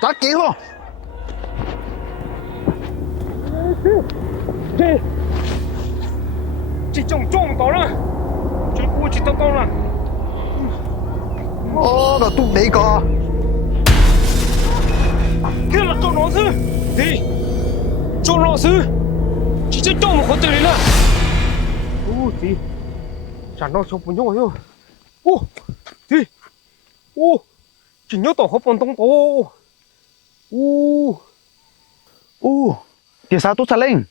Trả kỹ không? Đi. Chỉ trông trông tao rồi. Chỉ cua chỉ tao tao là. Ồ, là tụi đấy có. Kia là trông nó sư. Đi. Trông nó sư. Chỉ chỉ trông một con từ đấy nè. Đi. Chẳng nó chụp một nhau rồi. Đi. Chỉ nhớ tao hấp con tông tao. Thì sao tôi trả lên?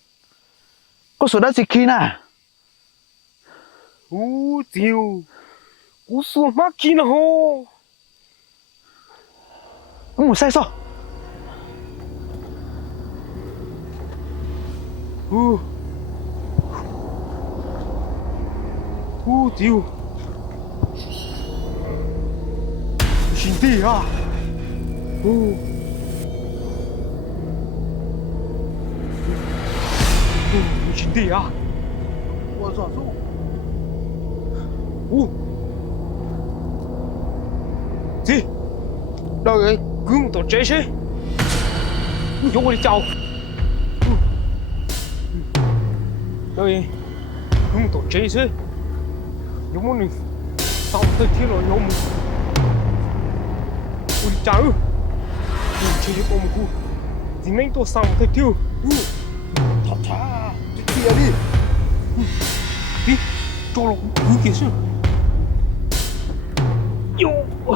Có số đất gì khi nè? Tiêu. Cú xuống mắc kia nè hô. Ngủ say sao? Tiêu. Xin đi à. Xin đi à. 我说说。Đi. Rồi, cứ một tổ chế chứ. Vô đi chào. Rồi, cứ một tổ chế chứ. Vô một mình. Sao tôi thiếu rồi vô một. Ui chào. Chỉ đi qua một khu. Thì nên tôi sao tôi thiếu. Thả thả. Đi kia đi. Đi. Cho nó cứ kìa chứ. Vô.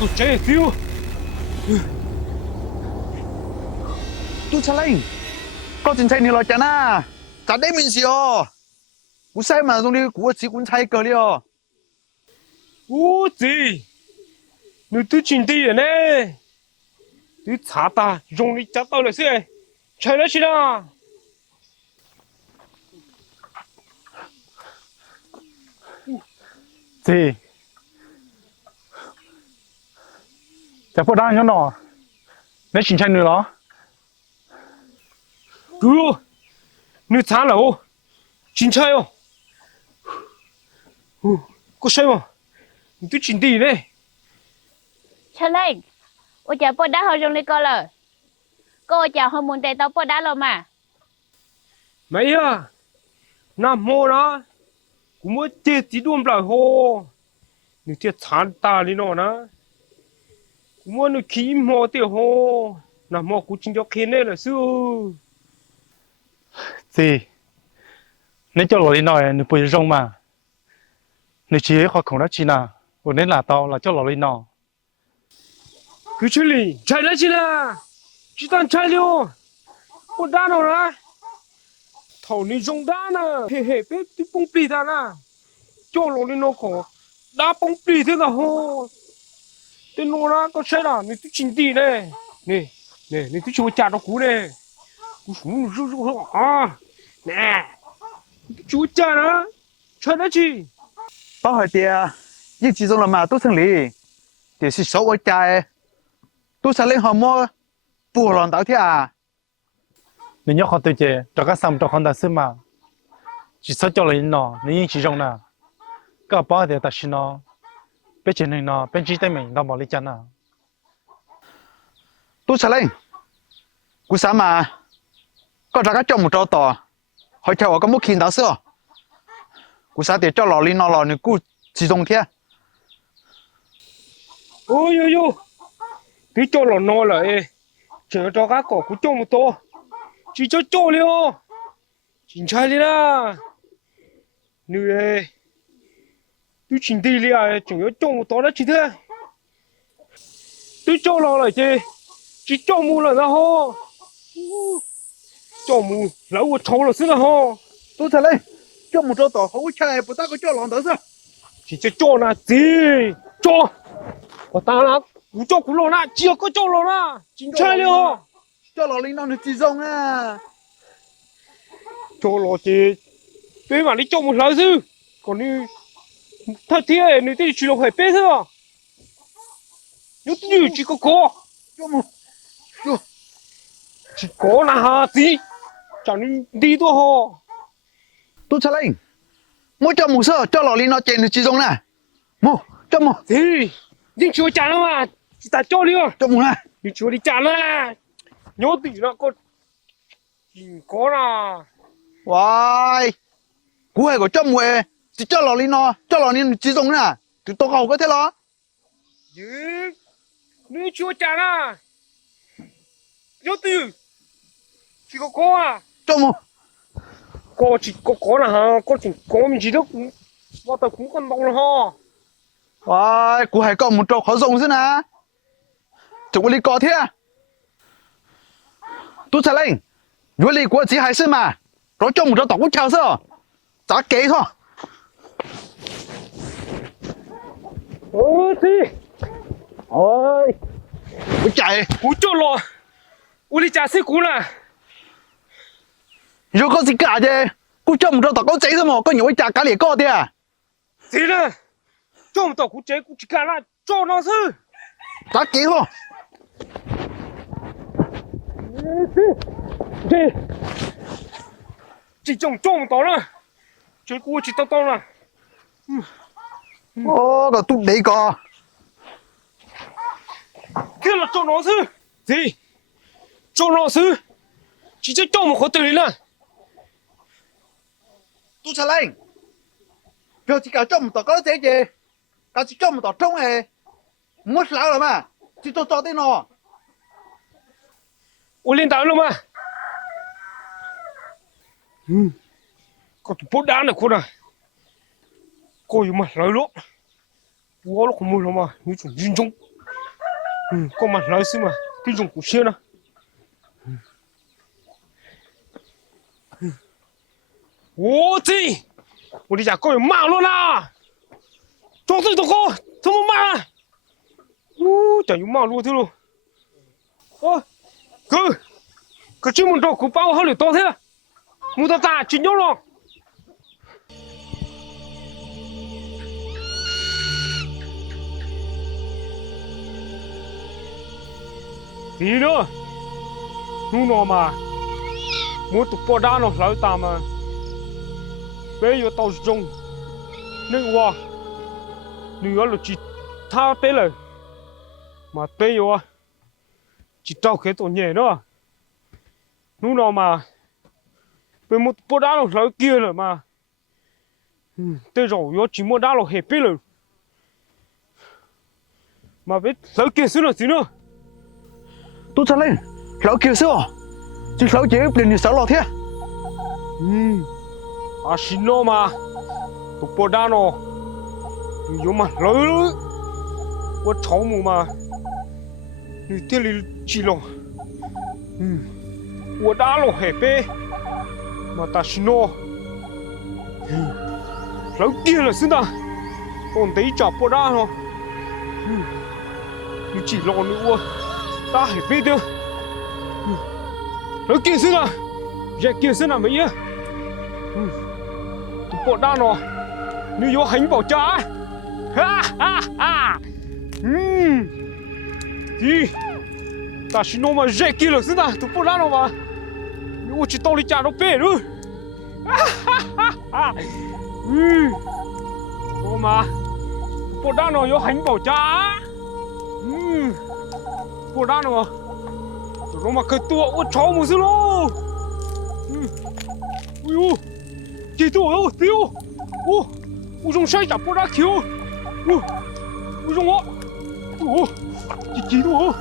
Tôi chế phiêu. Tôi trả lên. Có chuyện chạy này là chả na. Chả đấy mình xíu. Cú say mà dùng đi cú chỉ cú chạy cờ đi à. Gì? Nếu tôi chuyển đi rồi nè. Tôi查ta用力夹到了是，chạy了去了。gì chả phụ đang nhớ nọ nếu chính tranh nữa đó cứ nếu查了哦，进菜哦。có say mà? Tôi chuyển đi đấy. Cho lên, ôi chà bố đá hơi trong đây coi lời. Cô chào hơi muốn tè tao bố đá rồi mà. Mày à, nam mô đó, cũng mới chết tí đuông lại hồ. Nếu chết chán ta đi nó nè, cũng mới nó khí mò tiêu hồ, nam mô cũng chính cho khen đây là sư. gì nếu cho lỗi đi nói nếu bùi rong mà nếu chỉ khó không đó chỉ nào còn nên là tao là cho lỗi đi nọ cứ chơi đi, chạy lại chứ là, chỉ toàn chạy liêu, bố đá nó ra. Thầu ní rong đá nè, hề hề bếp tí bông bì ta nè, cho lỗi đi nó khó, đá bông bì thế là hồ. Tên nó ra có xe nào, nếu tôi chính đi này, nè, nè, nếu tôi chưa chặt nó cú này, cú xuống rú rú à, nè, tôi chưa chặt nó, chơi đó chi. Bao hồi tia. Nhưng chỉ dùng là mà tôi xử lý. Thì sẽ số ở trái. Tôi trả lên họ mua. Bùa lòng tao thế à. nếu nhớ khó tự chế cho các xăm cho con ta xứ mà chỉ sợ cho lỗi đi nọ nếu như chỉ rong nào các bảo thì ta xin nó bên trên này nó bên chỉ tay mình tao bảo lý chân nào Tôi trả lên. Cú sáng mà. Có ra các chồng một trò tỏ. Hỏi theo có một khiến tao xưa. Cú sáng thì cho lò lên nó lò nữa cú chỉ dùng thế. Ôi ôi ôi, cái chỗ lò nó là ê, chờ cho các cỏ cú trông một to, chỉ cho chỗ liêu, chính trái đi na, nữ ê, tôi chính đi liêu, chỉ có trông một to đó chỉ thế, tôi cho lò lại chứ, chỉ cho mù là ra ho, cho mù, lão của cháu là xí là ho. Tôi trả lên. cho một trâu tỏ hấu chạy bữa ta có cho lòng đó sao chỉ cho là gì cho của ta là cú cho cú lò na chưa có cho lò na chính trai liệu cho lòng linh nó được chỉ rong à cho lò gì bây mà đi cho một lần chứ còn đi thật thế này thì chỉ là phải bé thôi nếu như chỉ có cho một chỉ có là hà gì chẳng nên đi thôi ho tôi trả lại mỗi cho một sơ cho lòng linh nó chạy được chỉ rong nè một cho một thì nhưng chưa trả đâu mà chỉ ta cho đi cho một này nhưng chưa đi trả là nhớ tỷ nó có là Wow, cú hay của chấm mùi, chỉ cho lò linh nó, cho lò linh chỉ dùng nè, tụi tôi hầu có thế lo. chứ nếu chưa trả là nhớ tỷ chỉ có à Cho một, có chỉ có là ha có chỉ có mình chỉ được vào tàu cũng còn đông là ha wow, cú hay có một trâu khó dùng thế nè. Chúng đi có thế à? Tôi trả lên, vừa đi của chỉ hay sự mà, rồi cho một trâu tỏ cũng chào sao? Giá kế thôi. thì Ôi, tôi chạy, cú cho lo cú đi trả xe cú là rồi có gì cả chứ? Cú cho một trâu tỏ có chạy sao mà, có nhiều cái trả cả liền có thế à? thì là cho một tàu cú chế cú chỉ cả là cho nó thôi Giá kế thôi. thì chỉ trồng cho một tàu nữa chế cú chỉ tao tao là Ô, có tụt đấy có. kia là cho nó thôi thì cho nó thôi chỉ cho một khối tiền là Tôi trả lên. Việc chỉ cả cho một tỏ có thế gì? Cả chỉ cho một tỏ trông hề. Mất lão rồi mà. Chỉ cho tên nó. ủa lên tàu luôn mà có tụi bốt đá này cô này cô mà lấy lỗ bố nó không mua lắm mà như chúng dinh chung có mặt lấy xí mà cái dùng của xe nè ủa gì ủa đi giả coi mạng luôn à cho tôi tụi cô không có mạng à chả dùng mạng luôn thế luôn ơ cứ chứ một đồ của bao hơi được to thế à mua tao ta chính nhau rồi tí nữa nu nó mà mua tụi bò đá nó lấy ta mà bây giờ tao dùng nên qua nữa là chỉ tha bé rồi mà bây giờ chỉ tao cái tổ nhẹ nữa nu nó mà bây một bò đá nó lấy kia rồi mà bây giờ chỉ mua đá nó hết bé rồi mà biết lấy kia xíu nữa xíu nữa Tôi trả lên. Lão kia sao? Chỉ lão chế lên như sáu lọ thế. à xin nó mà tụi bò đá nó nhiều mà lấy quá cháu mù mà như thế là chỉ lo quá đá lo hết bé mà ta xin nó lấy kia là xin ta còn thấy chả bò đá nó như chỉ lo nữa ta hết bé được lấy kia xin ta giờ kia xin là mấy á tụi bò đá nó như vô hành bảo cha ha ha ha gì ta xin nó mà dễ kia được xin ta tụi bò đá nó mà như chỉ tao đi cha nó bé nữa ha ha ha nó mà tụi bò đá nó vô hành bảo cha bò đá nó tụi nó mà cái tua ôi cháu một xíu luôn ui chị tôi ơi tiêu ui dùng say chặt bò đá kill ui dùng ó chị tôi ơi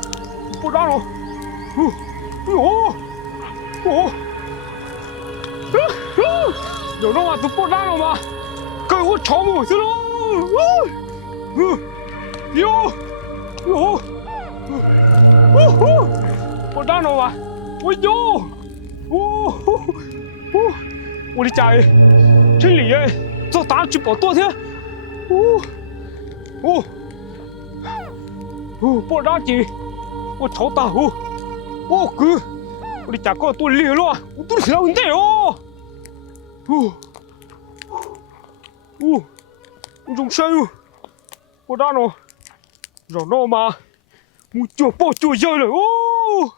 bò đá nó giờ nó mà tụi bò đá nó mà cái ôi cháu một xíu luôn tiêu bò đá nó mà ôi vô ôi đi chạy 这里哎，这打去跑多天，哦哦哦，跑打去，我超大哦，哦哥，我的家伙多累了，我都是老人哦，哦哦，我中山哟，跑打呢，让那嘛，我就跑就要了哦，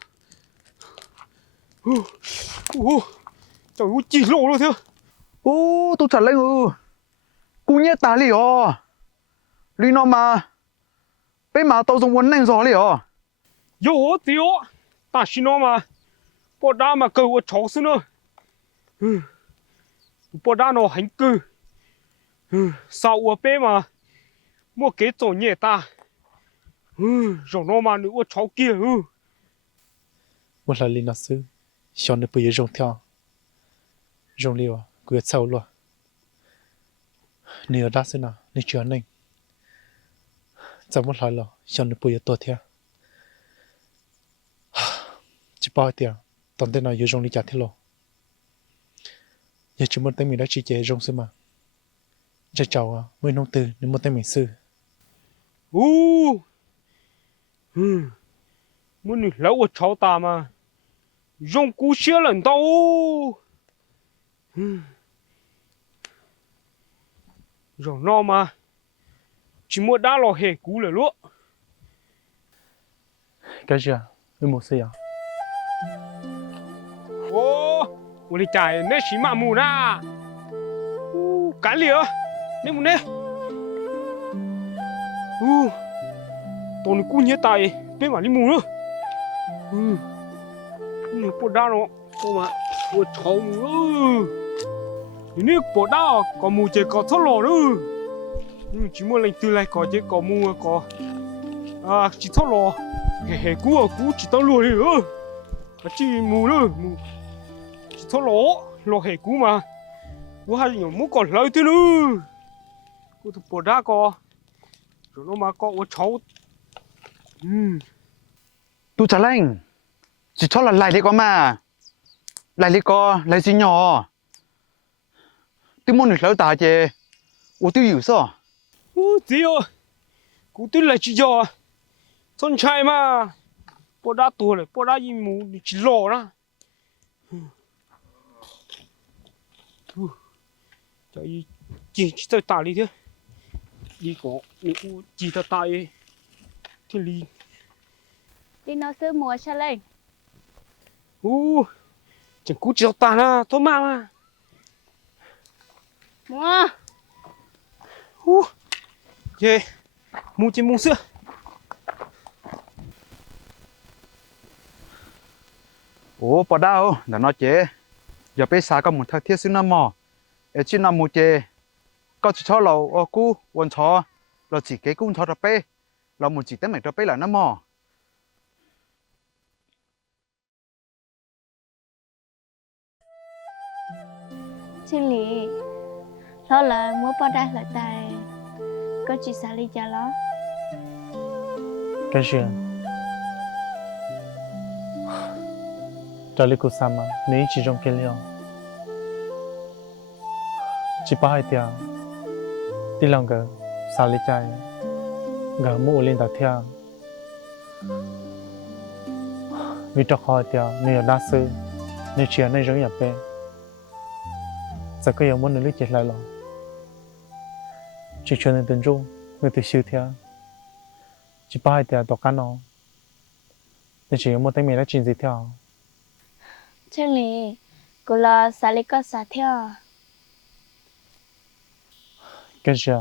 哦哦，找我记录了天。 ô tôi trả lên cú nhét ta li lý nó mà bên mà tao dùng muốn nên rõ li有的哦，但是呢嘛，不然嘛够我吵死了，不然呢很够，杀我背嘛，我给做孽大，让那嘛你我吵给một lần lên nó sư cho nó bây giờ rong theo rong liều cứ sau luôn nếu đã xin nào nếu chưa nên trong một lần là cho nó bây giờ tốt theo chỉ bao tiền toàn tên nào giờ rong đi chặt theo lo giờ chúng mình tên mình đã chỉ chế rong sư mà cho cháu mới nông từ nếu một tên mình sư muốn你来我吵打嘛，用骨血冷刀哦，让那嘛，chỉ muốn đá lò hề cú là luôn. cái gì à với một sư à Ô,我的家人那是马木呐，干了，你们呢？当你姑爷大爷别买你木了，你不打了，我吵木了，你不打搞木这搞错了了，只么来对来搞这搞木搞啊，只错了，嘿嘿，股只到落了，只木了木。 thôi lỗ hệ cú mà cú hay nhiều muốn còn lời thế nữa cú thuộc bộ đá co rồi nó mà có ô cháu tôi trả lên chỉ cho là lại đi con mà lại đi con lại gì nhỏ tôi muốn được lớn ta chứ ô tôi hiểu sao gì à cú tôi lại chỉ cho con trai mà bộ đá tuổi này bộ đá gì mù chỉ lỗ đó chạy chỉ tới ta đi thế đi có nếu chỉ tới ta ấy thì đi đi nó sư mùa sao lên chẳng cú chỉ ta na thôi mà mùa về mua trên mua sữa ủa bỏ đâu là nó chế giờ bây giờ có một thằng thiết sinh năm mò ở trên năm một chế có chỉ cho lầu ở cú quần cho là chỉ cái cung cho đập bê là một chỉ tới mày đập bê là năm mò xin lì đó là mua bao đa là tài có chỉ xả đi cho nó cái gì trả lời cô sama nếu chỉ trong cái liều chỉ ba hai tiền đi lòng cái xả lý chạy gà mua lên đặt theo vì cho họ tiền nếu đa sư nếu chuyện này giống nhập về giờ có yêu muốn nữa chết lại rồi chỉ chuyện này tình trung người tự siêu theo chỉ ba hai tiền đọc cái nó nên chỉ muốn thấy mình đã chuyện gì theo xin lì cô là xả đi có xả theo cái gì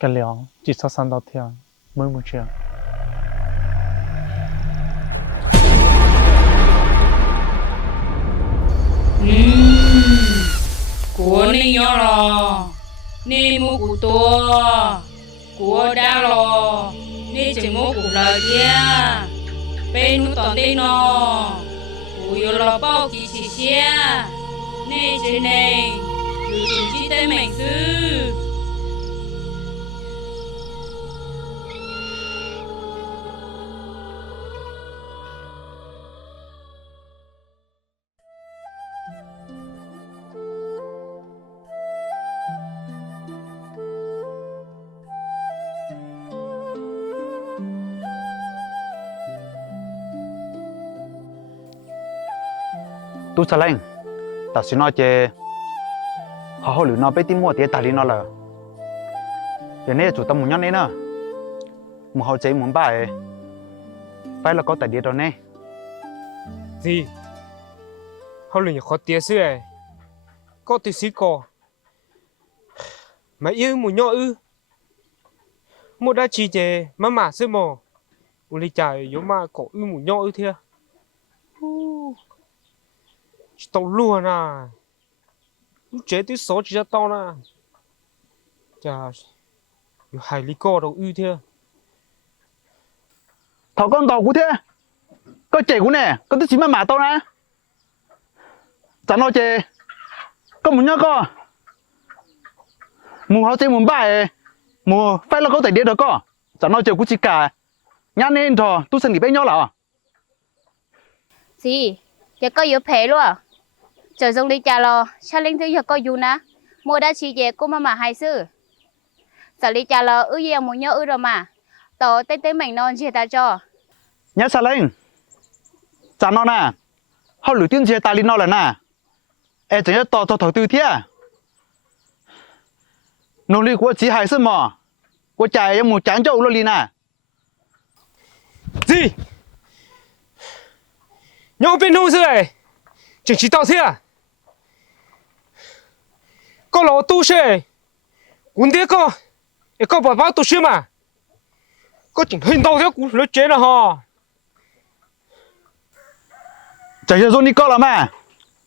cái liều chỉ sao sang đó theo mới một chuyện của nên nhỏ lò nên mua của tua của đa lò nên chỉ mua của lời kia bên nó toàn tên nó của yêu lò bao kỳ chỉ xe nên chỉ này dù chỉ tên mình sư tu sa lên ta xin nói chê họ họ lử nó bé tim mua tiền tài đi nó là giờ này chủ tâm muốn nhắn đấy nữa muốn họ chơi muốn bài phải là có tài điện đó nè gì họ lừa khó tiếc xưa ấy có tí xí cò mà yêu một nhỏ ư một đã chi chè mà xưa mò uli chạy giống mà có ư một nhỏ ư thia tao luôn à chế tí số chỉ cho tao nè chà hai lý co đâu ư thia thọ con tàu của thế có trẻ của nè có tí chỉ mà tao nè chẳng nói chê có muốn nhớ co mù họ chơi muốn bài mù phải là có tài điện đó co chẳng nói chê của chị cả nhá nên thọ tu sinh nghỉ bé nhau là gì giờ có yếu phê luôn chờ dùng đi trả lo cha linh thứ giờ có dù na mua đã chi về cô mà hay sư giờ đi trả lo ư gì muốn nhớ ư rồi mà tao tới tới mình non chia ta cho nhá sao lên chẳng nói nè họ lử tiên chia ta đi nó là nè em chẳng nhớ tao thọ tư thế nông lý của chị hay sư mò của chạy em một chán cho ulo li nè gì nhau bên đâu rồi chỉ tao thế à có lỗ tu sửa cuốn thế có bảo bảo tu sửa mà có chỉnh hình tao thế cũng lỡ chế là hò chạy cho đi co là mà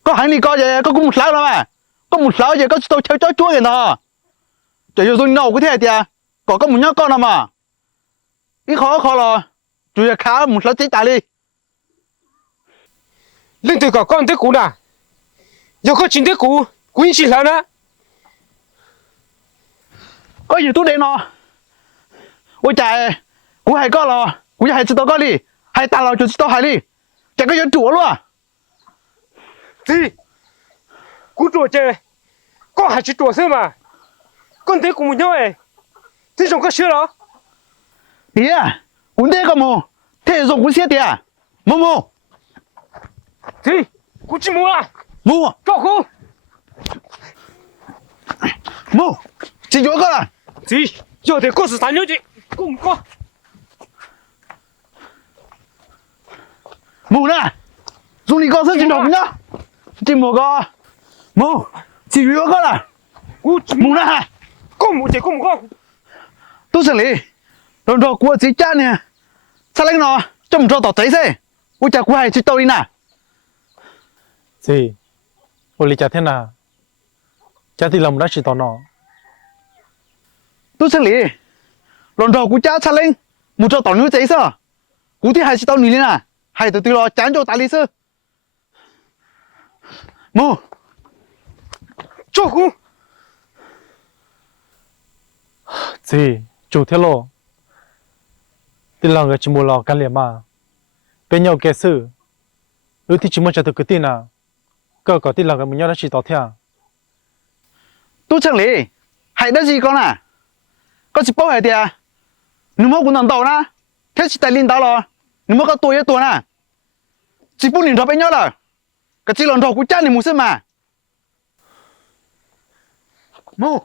có hành đi co vậy có cũng một sáu là mà có một sáu vậy có tôi chơi chó chúa vậy nè chạy cho đi nấu cái thế thì có một nhóc con nào mà ít khó là chủ yếu khá một sáu chỉ tài đi lên từ cả con thế cũ nè giờ có chính thế cũ cũng chỉ là nè có gì tôi đây nó ôi trời cũng hay có là cũng hay chỉ tao có đi hay ta là chỉ tao hay đi chẳng có dân chủ luôn gì cú chùa chơi có hay chỉ chùa thôi mà con thế cũng một nhau ấy thế dùng có sửa đó đi à cũng thế có mồ thế dùng cũng xe tiền mồ gì cú chỉ mua à mua cho cú mua chỉ chỗ có là gì giờ thì có sự sản nhớ gì cũng có mua nè dùng đi con sữa chỉ đồng nhá chỉ mua có mua chỉ chỗ có là cú mua nè có một chỉ có một con tôi xử lý rồi rồi của chị cha nè sao lấy nó trong cho tỏ thấy thế ôi cha của hai chị tôi đi nè gì uli cha thế nào cha thì lòng đã chỉ tao nó tôi xử lý rồi rồi của cha sao lấy một cho tỏ nữ giấy sao của thì hai chị tôi đi nè hai từ từ lo chán cho tài lý sư mua cho cú gì chủ thế lộ thì lòng người chỉ mua lò can liền mà bên nhau kẻ sự thì chỉ muốn cho tôi cứ tin à có tin lòng người mình nhau đã chỉ tỏ theo tôi xử lý hai đứa gì con à có chỉ bao hai tiền nếu mà cũng nằm đầu na thế chỉ tài linh đầu rồi nếu mà có tuổi nè chỉ bốn年头bên nhau rồi cái chỉ lần đầu của cha này muốn xem mà mua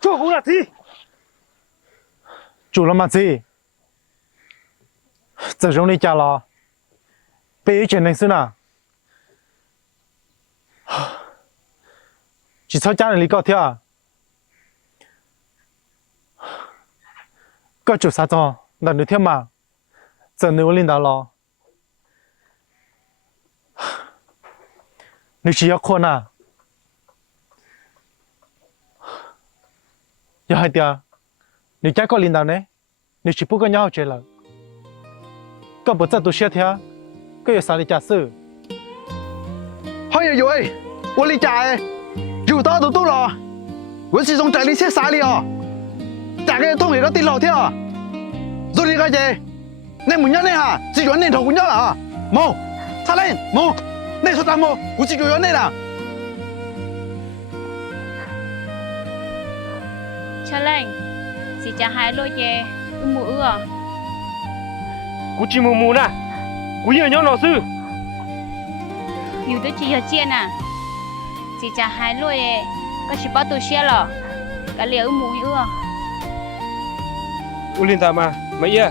cho cú là gì chủ làm mà gì giờ giống đi cha lo bây giờ chuyện này xưa nào chỉ sau cha này lý có theo có chủ sao cho là nữ theo mà giờ nữ linh đạo lo nữ chỉ có con à giờ hai tia nữ cha có linh đạo này nữ chỉ phụ có nhau chơi là có bữa giờ tôi sẽ theo có giờ sao đi trả sự thôi rồi我理解有到都了我是从这里写啥里哦大概同一个地老条做你个姐你们家呢哈只有那头公交了啊冇差人冇你说啥冇我只有那了 cha lên chỉ cha hai lôi về mù ưa cú chỉ mua nè cú nhớ nhau nó sư อยู่ตัวจีเหยเจียน่ะจีจะหายเลยก็ชิบะตัวเชียหรอก็เหลียวหมูอยู่ u linh ta mà mấy ya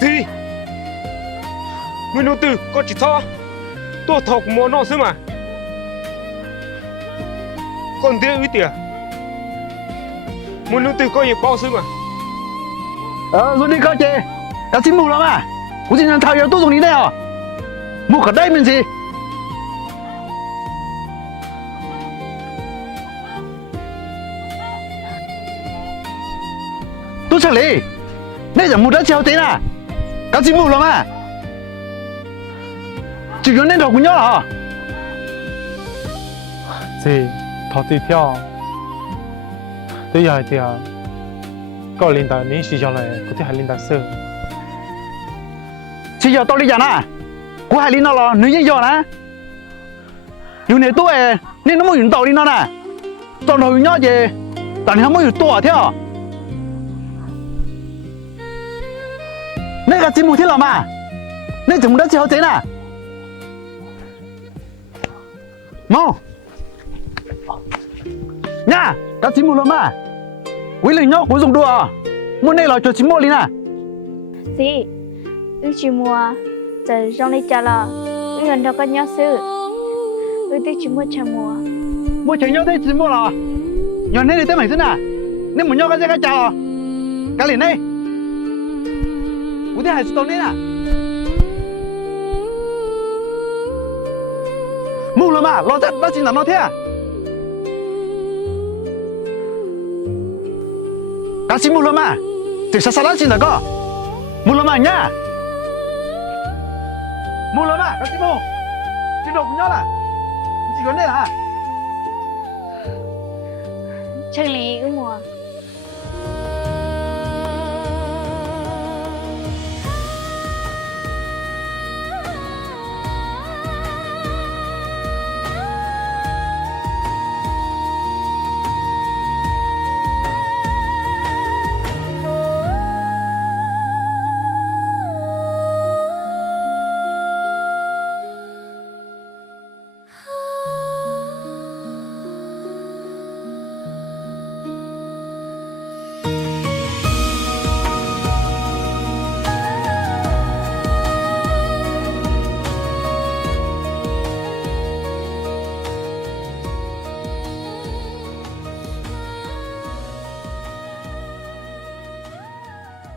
gì người nô tư có chỉ thọ tôi thọc mua nó xứ mà còn thế ư tiệt người nô tư có gì bao xứ mà rồi đi coi chè ta xin mù lắm à cũng chỉ nhận thảo yếu tôi dùng đi đây à mù cả đây mình gì tôi xử lý đây là mù đã treo thế nè ta xin mù lắm à chỉ có nên đầu của nhau à gì thọ tự theo tôi giờ thì có linh đạo nên sử dụng lại có thể hay linh đạo sư chỉ giờ tôi đi giả nè của hai linh nó là nữ nhân giờ nè dù này tôi nên nó mới dùng tàu đi nó nè tàu nó nhau gì tại nó mới dùng tàu theo nên cái chim mù thế nào mà nên chúng đã treo thế nè mau nha cái chim mù lắm mà quý linh nhau cũng dùng đùa à muốn này là cho chim mù đi nè gì chỉ mua giờ trong đây trả là gần đó có nhau sư tôi chỉ mua chả mua chơi nhau thế chim mù là nhỏ này để tới mày thế nè nên muốn nhau cái chào cái liền đây 우리 할 수도 없네 나. mua mà, lo chắc nó chỉ là nó thế à? Cá xin mua mà, thì sao sao đó chỉ là có, mua mà nhá, mua mà, cá xin mua, chỉ đồ của nhau là, chỉ có đây là. Chân lý ư mùa